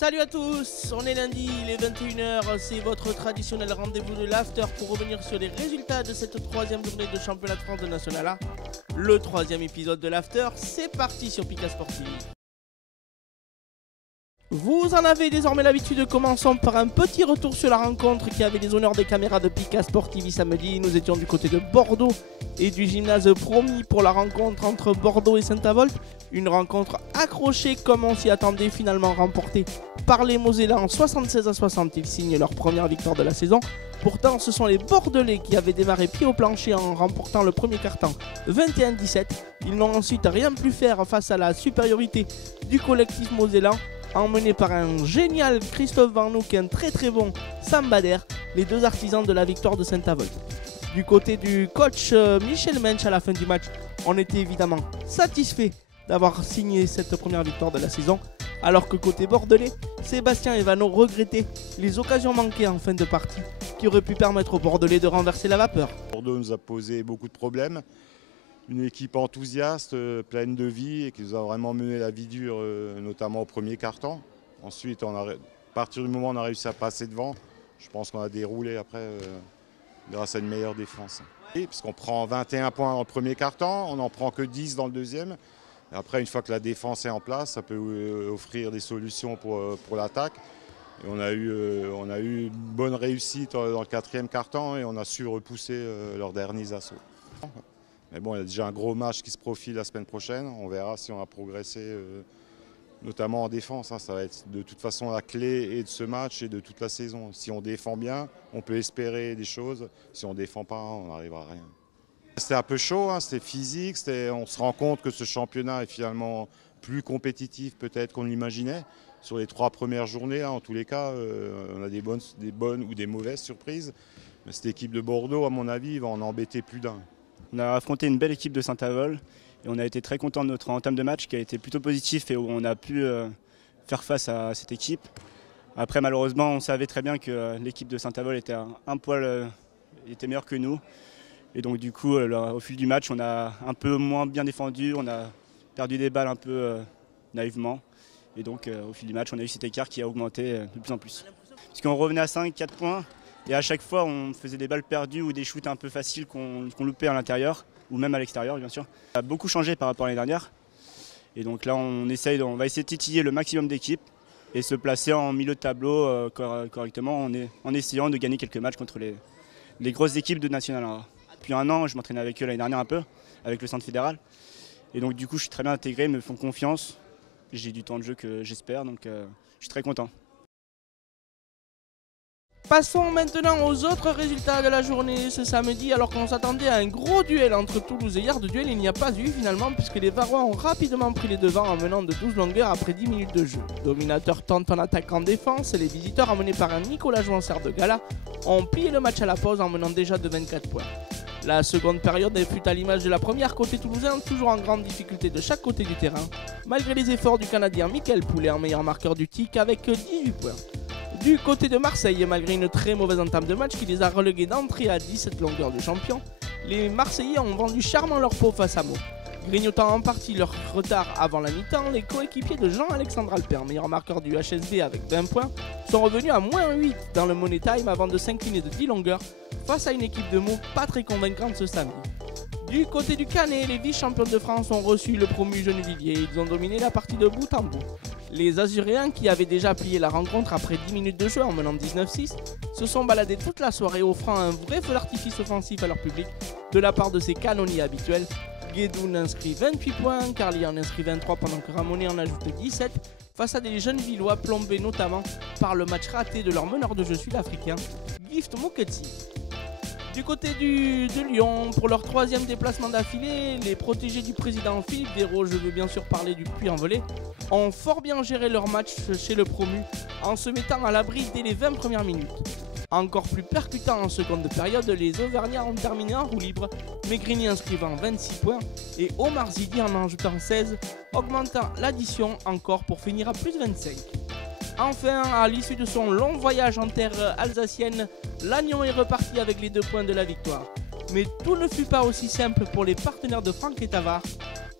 Salut à tous, on est lundi, il est 21h, c'est votre traditionnel rendez-vous de l'after pour revenir sur les résultats de cette troisième journée de championnat de France de National A. Le troisième épisode de l'after, c'est parti sur Pika Sportive. Vous en avez désormais l'habitude, commençons par un petit retour sur la rencontre qui avait les honneurs des caméras de Pika Sportive samedi. Nous étions du côté de Bordeaux et du gymnase promis pour la rencontre entre Bordeaux et Saint-Avold. Une rencontre accrochée comme on s'y attendait, finalement remportée par les Mosellans 76-60. Ils signent leur première victoire de la saison. Pourtant, ce sont les Bordelais qui avaient démarré pied au plancher en remportant le premier quart-temps 21-17. Ils n'ont ensuite rien pu faire face à la supériorité du collectif mosellan, emmené par un génial Christophe Van Noek et un très bon Sam Bader, les deux artisans de la victoire de Saint-Avold. Du côté du coach Michel Mensch, à la fin du match, on était évidemment satisfait d'avoir signé cette première victoire de la saison, alors que côté bordelais, Sébastien et Vano regrettaient les occasions manquées en fin de partie qui auraient pu permettre aux Bordelais de renverser la vapeur. Bordeaux nous a posé beaucoup de problèmes. Une équipe enthousiaste, pleine de vie et qui nous a vraiment mené la vie dure, notamment au premier quart-temps. Ensuite, à partir du moment où on a réussi à passer devant, je pense qu'on a déroulé après grâce à une meilleure défense. Puisqu'on prend 21 points dans le premier quart-temps, on n'en prend que 10 dans le deuxième. Et après, une fois que la défense est en place, ça peut offrir des solutions pour l'attaque. Et on a eu une bonne réussite dans le quatrième quart-temps et on a su repousser leurs derniers assauts. Mais bon, il y a déjà un gros match qui se profile la semaine prochaine. On verra si on a progressé, notamment en défense. Ça va être de toute façon la clé et de ce match et de toute la saison. Si on défend bien, on peut espérer des choses. Si on ne défend pas, on n'arrivera à rien. C'était un peu chaud, c'était physique. On se rend compte que ce championnat est finalement plus compétitif peut-être qu'on l'imaginait. Sur les 3 premières journées, en tous les cas, on a des bonnes ou des mauvaises surprises. Mais cette équipe de Bordeaux, à mon avis, va en embêter plus d'un. On a affronté une belle équipe de Saint-Avold et on a été très content de notre entame de match qui a été plutôt positif et où on a pu faire face à cette équipe. Après, malheureusement, on savait très bien que l'équipe de Saint-Avold était un poil était meilleure que nous. Et donc du coup, au fil du match, on a un peu moins bien défendu, on a perdu des balles un peu naïvement. Et donc au fil du match, on a eu cet écart qui a augmenté de plus en plus. Parce qu'on revenait à 5-4 points. Et à chaque fois, on faisait des balles perdues ou des shoots un peu faciles qu'on loupait à l'intérieur, ou même à l'extérieur, bien sûr. Ça a beaucoup changé par rapport à l'année dernière. Et donc là, on va essayer de titiller le maximum d'équipes et se placer en milieu de tableau correctement en essayant de gagner quelques matchs contre les grosses équipes de National 1. Depuis un an, je m'entraînais avec eux l'année dernière un peu, avec le centre fédéral. Et donc du coup, je suis très bien intégré, ils me font confiance. J'ai du temps de jeu que j'espère, donc je suis très content. Passons maintenant aux autres résultats de la journée ce samedi. Alors qu'on s'attendait à un gros duel entre Toulouse et Yard, de duel il n'y a pas eu finalement, puisque les Varois ont rapidement pris les devants en menant de 12 longueurs après 10 minutes de jeu. Dominateur tente en attaque en défense, les visiteurs emmenés par un Nicolas Jouansert de Gala ont plié le match à la pause en menant déjà de 24 points. La seconde période fut à l'image de la première côté toulousain, toujours en grande difficulté de chaque côté du terrain, malgré les efforts du Canadien Mickaël Poulet en meilleur marqueur du TIC avec 18 points. Du côté de Marseille, malgré une très mauvaise entame de match qui les a relégués d'entrée à 17 longueurs de champion, les Marseillais ont vendu charmant leur peau face à Meaux. Grignotant en partie leur retard avant la mi-temps, les coéquipiers de Jean-Alexandre Alper, meilleur marqueur du HSB avec 20 points, sont revenus à moins 8 dans le Money Time avant de s'incliner de 10 longueurs face à une équipe de Meaux pas très convaincante ce samedi. Du côté du Canet, les vice-champions de France ont reçu le promu Gennevilliers. Ils ont dominé la partie de bout en bout. Les Azuréens, qui avaient déjà plié la rencontre après 10 minutes de jeu en menant 19-6, se sont baladés toute la soirée, offrant un vrai feu d'artifice offensif à leur public de la part de ses canonniers habituels. Guédoun inscrit 28 points, Carly en inscrit 23 pendant que Ramonet en ajoute 17, face à des jeunes Villois plombés notamment par le match raté de leur meneur de jeu sud-africain, Gift Moketsi. Du côté de Lyon, pour leur 3e déplacement d'affilée, les protégés du président Philippe Véraud, je veux bien sûr parler du Puy-en-Velay, ont fort bien géré leur match chez le promu en se mettant à l'abri dès les 20 premières minutes. Encore plus percutant en seconde période, les Auvergnats ont terminé en roue libre, Maigrini inscrivant 26 points et Omar Zidi en ajoutant 16, augmentant l'addition encore pour finir à plus 25. Enfin, à l'issue de son long voyage en terre alsacienne, l'Agnon est reparti avec les 2 points de la victoire. Mais tout ne fut pas aussi simple pour les partenaires de Franck Etavard,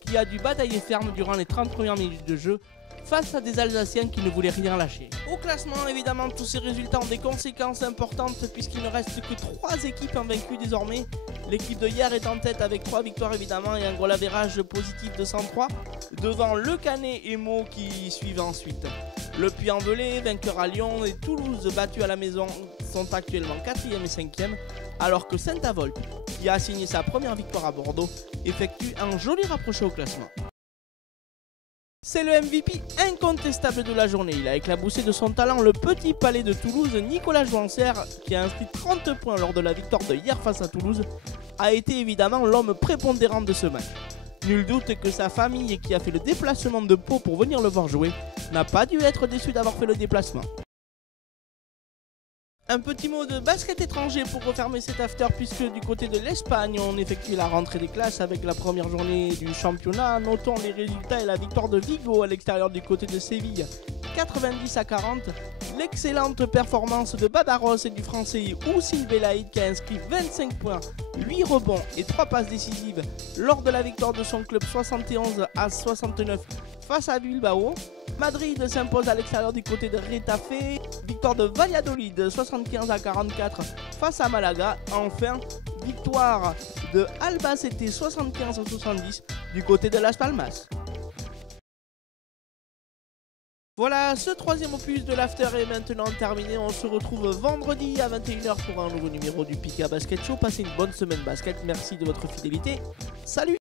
qui a dû batailler ferme durant les 30 premières minutes de jeu face à des Alsaciens qui ne voulaient rien lâcher. Au classement, évidemment, tous ces résultats ont des conséquences importantes puisqu'il ne reste que 3 équipes invaincues désormais. L'équipe de hier est en tête avec 3 victoires évidemment et un goal average positif de 103, devant Le Canet et Meaux qui suivent ensuite. Le Puy-en-Velay, vainqueur à Lyon, et Toulouse, battu à la maison, sont actuellement 4e et 5e, alors que Saint-Avold, qui a signé sa première victoire à Bordeaux, effectue un joli rapproché au classement. C'est le MVP incontestable de la journée. Il a éclaboussé de son talent le petit palais de Toulouse. Nicolas Jouancer, qui a inscrit 30 points lors de la victoire de hier face à Toulouse, a été évidemment l'homme prépondérant de ce match. Nul doute que sa famille, qui a fait le déplacement de Pau pour venir le voir jouer, n'a pas dû être déçue d'avoir fait le déplacement. Un petit mot de basket étranger pour refermer cet after, puisque du côté de l'Espagne, on effectue la rentrée des classes avec la première journée du championnat. Notons les résultats et la victoire de Vigo à l'extérieur du côté de Séville, 90-40. L'excellente performance de Badajoz et du français Oussil Belaïd qui a inscrit 25 points, 8 rebonds et 3 passes décisives lors de la victoire de son club 71-69 face à Bilbao. Madrid s'impose à l'extérieur du côté de Retafe. Victoire de Valladolid 75-44 face à Malaga. Enfin, victoire de Albacete 75-70 du côté de Las Palmas. Voilà, ce 3e opus de l'After est maintenant terminé. On se retrouve vendredi à 21h pour un nouveau numéro du Pika Basket Show. Passez une bonne semaine basket. Merci de votre fidélité. Salut!